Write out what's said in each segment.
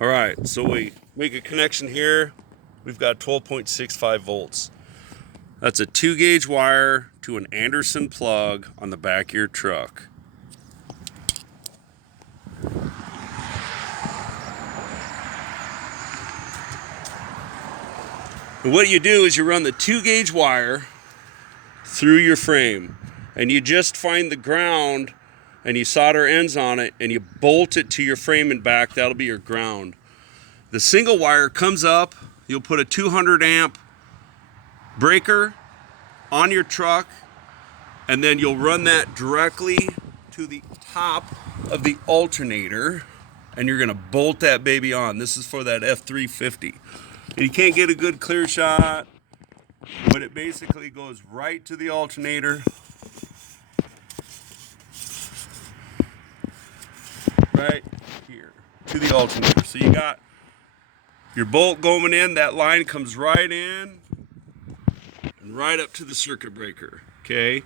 All right, so we make a connection here. We've got 12.65 volts. That's a 2-gauge wire to an Anderson plug on the back of your truck. And what you do is you run the 2-gauge wire through your frame, and you just find the ground and you solder ends on it and you bolt it to your frame and back. That'll be your ground. The single wire comes up, you'll put a 200 amp breaker on your truck, and then you'll run that directly to the top of the alternator, and you're gonna bolt that baby on. This is for that F350. And you can't get a good clear shot, but it basically goes right to the alternator. Right here to the alternator. So you got your bolt going in, that line comes right in and right up to the circuit breaker. Okay,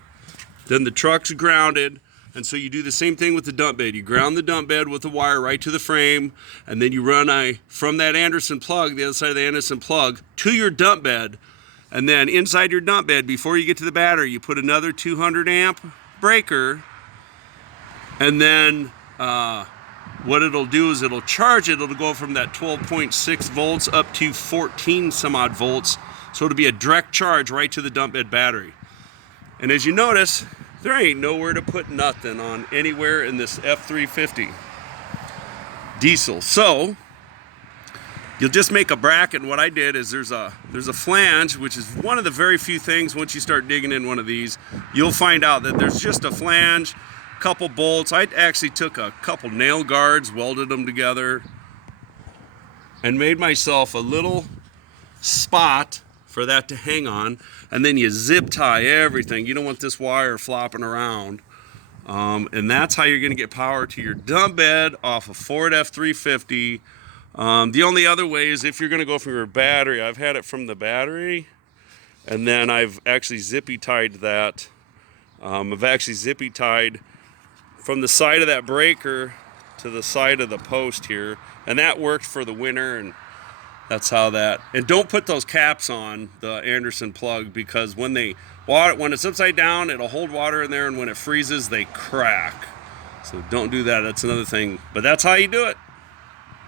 then the truck's grounded, and so you do the same thing with the dump bed. You ground the dump bed with the wire right to the frame, and then you run from that Anderson plug, the other side of the Anderson plug, to your dump bed, and then inside your dump bed, before you get to the battery, you put another 200 amp breaker, and then what it'll do is it'll charge it. It'll go from that 12.6 volts up to 14 some odd volts. So it'll be a direct charge right to the dump bed battery. And as you notice, there ain't nowhere to put nothing on anywhere in this F350 diesel. So you'll just make a bracket. And what I did is there's a flange, which is one of the very few things. Once you start digging in one of these, you'll find out that there's just a flange, couple bolts. I actually took a couple nail guards, welded them together, and made myself a little spot for that to hang on. And then you zip tie everything. You don't want this wire flopping around. And that's how you're going to get power to your dump bed off a Ford F350. The only other way is if you're going to go from your battery. I've had it from the battery, and then I've actually zippy tied that. I've actually zippy tied from the side of that breaker to the side of the post here, and that worked for the winter, and that's how that. And don't put those caps on the Anderson plug, because when it's upside down, it'll hold water in there, and when it freezes, they crack. So don't do that. That's another thing, but that's how you do it.